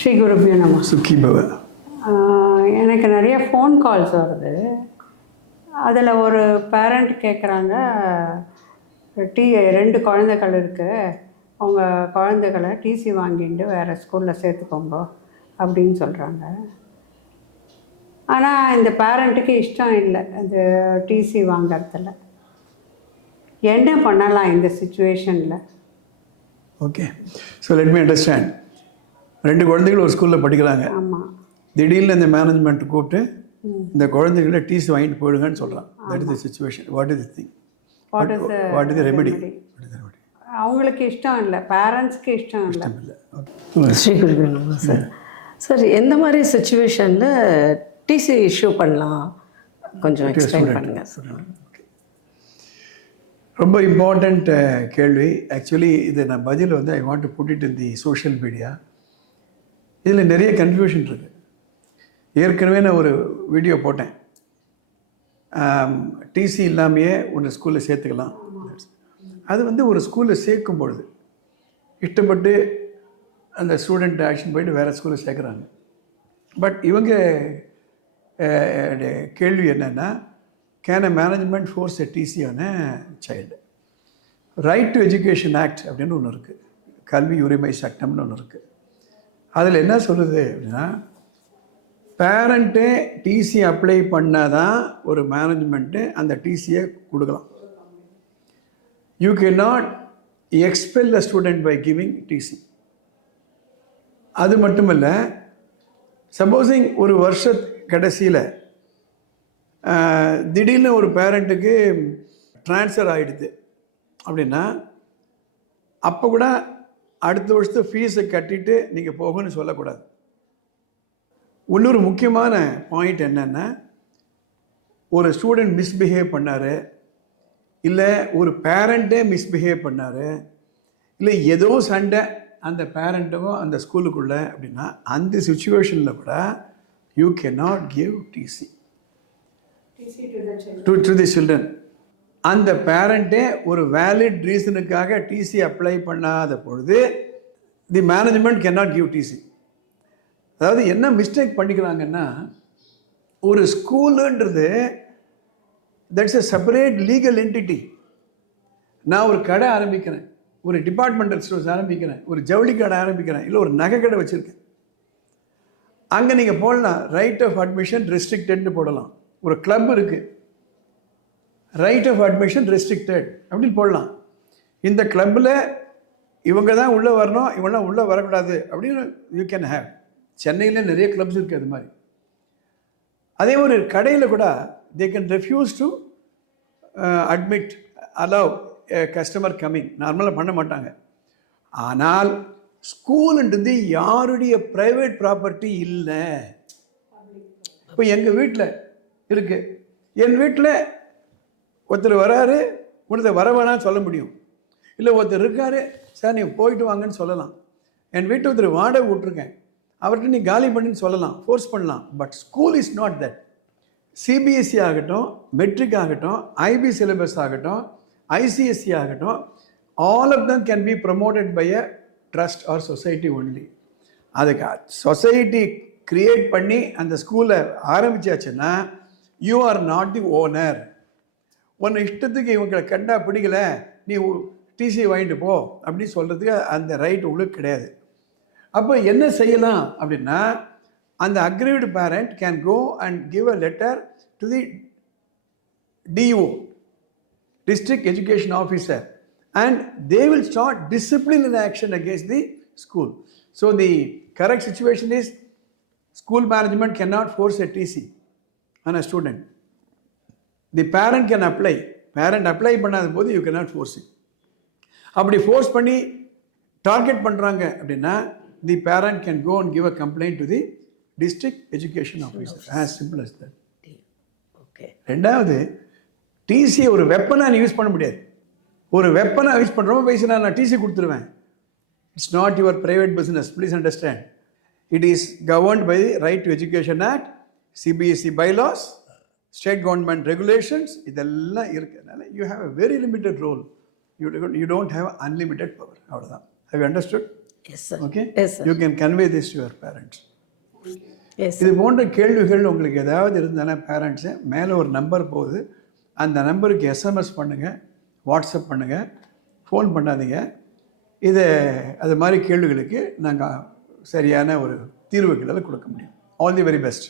ஸ்ரீ குருபியோ நம. சுக்கி பவ. எனக்கு நிறைய ஃபோன் கால்ஸ் வருது. அதில் ஒரு பேரண்ட் கேட்குறாங்க, 2 குழந்தைகள் இருக்குது, அவங்க குழந்தைகளை டிசி வாங்கிட்டு வேறு ஸ்கூலில் சேர்த்துக்கோங்க அப்படின்னு சொல்கிறாங்க. ஆனால் இந்த பேரண்ட்டுக்கு இஷ்டம் இல்லை அது டிசி வாங்கிறதுல. என்ன பண்ணலாம் இந்த சுச்சுவேஷனில்? Okay, so let me understand. 2 குழந்தைகள் ஒரு ஸ்கூலில் படிக்கிறாங்க. ஆமாம். திடீர்னு இந்த மேனேஜ்மெண்ட் கூப்பிட்டு இந்த குழந்தைகளை டிசி வாங்கிட்டு போயிடுங்கன்னு சொல்கிறான். That is the situation. What is the thing? What is the remedy? அவங்களுக்கு இஷ்டம் இல்லை, பேரண்ட்ஸ்க்கு இஷ்டம் இல்லை. ஸ்ரீ குருபியோ சார். சார், எந்த மாதிரி சுச்சுவேஷனில் டிசி இஷ்யூ பண்ணலாம் கொஞ்சம் எக்ஸ்பிளைன் பண்ணுங்கள். ரொம்ப இம்பார்ட்டண்ட் கேள்வி. ஆக்சுவலி இது நான் பதில் வந்து I want to put it in the social media. இதில் நிறைய கன்ஃபியூஷன் இருக்குது. ஏற்கனவே நான் ஒரு வீடியோ போட்டேன், டிசி இல்லாமையே ஒன்று ஸ்கூலில் சேர்த்துக்கலாம். அது வந்து ஒரு ஸ்கூலில் சேர்க்கும் பொழுது இஷ்டப்பட்டு அந்த ஸ்டூடெண்ட் ஆக்ஷன் போயிட்டு வேறு ஸ்கூலில் சேர்க்குறாங்க. பட் இவங்க கேள்வி என்னென்னா, can a management force a TC ஆன child? Right to education act அப்படின்னு ஒன்று இருக்குது, கல்வி உரிமை சட்டம்னு ஒன்று இருக்குது. அதில் என்ன சொல்லுது அப்படின்னா, பேரண்ட்டே டிசி அப்ளை பண்ணால் தான் ஒரு மேனேஜ்மெண்ட்டு அந்த டிசியை கொடுக்கலாம். You can not expel the student by giving TC. அது மட்டும் இல்லை, சப்போஸிங் ஒரு வருஷ கடைசியில் திடீர்னு ஒரு பேரண்ட்டுக்கு ட்ரான்ஸ்ஃபர் ஆகிடுது அப்படின்னா, அப்போ கூட அடுத்த வருஷத்து ஃபீஸை கட்டிட்டு நீங்கள் போகணும்னு சொல்லக்கூடாது. இன்னொரு முக்கியமான பாயிண்ட் என்னென்னா, ஒரு ஸ்டூடெண்ட் மிஸ்பிஹேவ் பண்ணார், இல்லை ஒரு பேரண்ட்டே மிஸ்பிஹேவ் பண்ணார், இல்லை ஏதோ சண்டை அந்த பேரண்ட்டுக்கும் அந்த ஸ்கூலுக்குள்ளே அப்படின்னா, அந்த சுச்சுவேஷனில் கூட you can not give TC to the children. அந்த பேரண்ட்டே ஒரு வேலிட் ரீசனுக்காக டிசி அப்ளை பண்ணாத பொழுது the management can not give TC. அதாவது என்ன மிஸ்டேக் பண்ணிக்கிறாங்கன்னா, ஒரு ஸ்கூலுன்றது that's a separate legal entity. நான் ஒரு கடை ஆரம்பிக்கிறேன், ஒரு டிபார்ட்மெண்டல் ஸ்டோர்ஸ் ஆரம்பிக்கிறேன், ஒரு ஜவுளி கடை ஆரம்பிக்கிறேன், இல்லை ஒரு நகை கடை வச்சுருக்கேன். அங்கே நீங்கள் போடலாம், ரைட் ஆஃப் அட்மிஷன் ரெஸ்ட்ரிக்டட்னு போடலாம். ஒரு கிளப் இருக்குது, ரைட் ஆஃப் அட்மிஷன் ரெஸ்ட்ரிக்டட் அப்படின்னு போடலாம். இந்த கிளப்பில் இவங்க தான் உள்ளே வரணும், இவங்களாம் உள்ளே வரக்கூடாது அப்படின்னு யூ கேன் ஹேவ். சென்னையில் நிறைய கிளப்ஸ் இருக்குது அது மாதிரி. அதே ஒரு கடையில் கூட they can refuse to admit allow customer coming. நார்மலாக பண்ண மாட்டாங்க. ஆனால் ஸ்கூலுன்றது யாருடைய ப்ரைவேட் ப்ராப்பர்ட்டி இல்லை. இப்போ எங்கள் வீட்டில் இருக்குது, என் வீட்டில் ஒருத்தர் வராரு, ஒருத்தர் வர வேணான்னு சொல்ல முடியும். இல்லை ஒருத்தர் இருக்கார், சார் நீங்கள் போயிட்டு வாங்கன்னு சொல்லலாம். என் வீட்டை ஒருத்தர் வாடகை விட்ருக்கேன், அவர்கிட்ட நீ காலி பண்ணின்னு சொல்லலாம், ஃபோர்ஸ் பண்ணலாம். But school is not that. CBSE ஆகட்டும், மெட்ரிக் ஆகட்டும், ஐபி சிலபஸ் ஆகட்டும், ஐசிஎஸ்சி ஆகட்டும், all of them can be promoted by a trust or society only. அதுக்கு சொசைட்டி கிரியேட் பண்ணி அந்த ஸ்கூலை ஆரம்பித்தாச்சுன்னா you are not the owner. ஒன்று இஷ்டத்துக்கு இவங்களை கண்டா பிடிக்கல, நீ டிசி வாங்கிட்டு போ அப்படின்னு சொல்கிறதுக்கு அந்த ரைட் உங்களுக்கு கிடையாது. அப்போ என்ன செய்யலாம் அப்படின்னா, அந்த aggrieved parent can go and give a letter to the DO, district education officer, and they will start disciplinary action against the school. So the correct situation is, school management cannot force a TC on a student. The parent can apply. Parent apply பண்ணாத போது you cannot force it. அப்படி force பண்ணி target பண்ணுறாங்க அப்படின்னா, the parent can go and give a complaint to the district education officer. As simple as that. Okay. ரெண்டாவது, டிசியை ஒரு வெப்பனாக use பண்ண முடியாது. ஒரு வெப்பனாக யூஸ் பண்ணுறோம் பேசினா நான் டிசி கொடுத்துருவேன். It's not your private business, please understand. It is governed by the right to education act, CBSE bylaws, state government regulations, இதெல்லாம் இருக்கிறதுனால you have a very limited role. You don't have unlimited power. அவ்வளோதான். Have you understood? Yes sir. Okay, yes sir. You can convey this to your parents. Yes இது போன்ற கேள்விகள் உங்களுக்கு ஏதாவது இருந்தாலும் parents மேலே ஒரு நம்பர் போகுது, அந்த நம்பருக்கு எஸ்எம்எஸ் பண்ணுங்கள், வாட்ஸ்அப் பண்ணுங்கள், ஃபோன் பண்ணாதீங்க. அது மாதிரி கேள்விகளுக்கு நாங்கள் சரியான ஒரு தீர்வுகளை கொடுக்க முடியும். All the very best.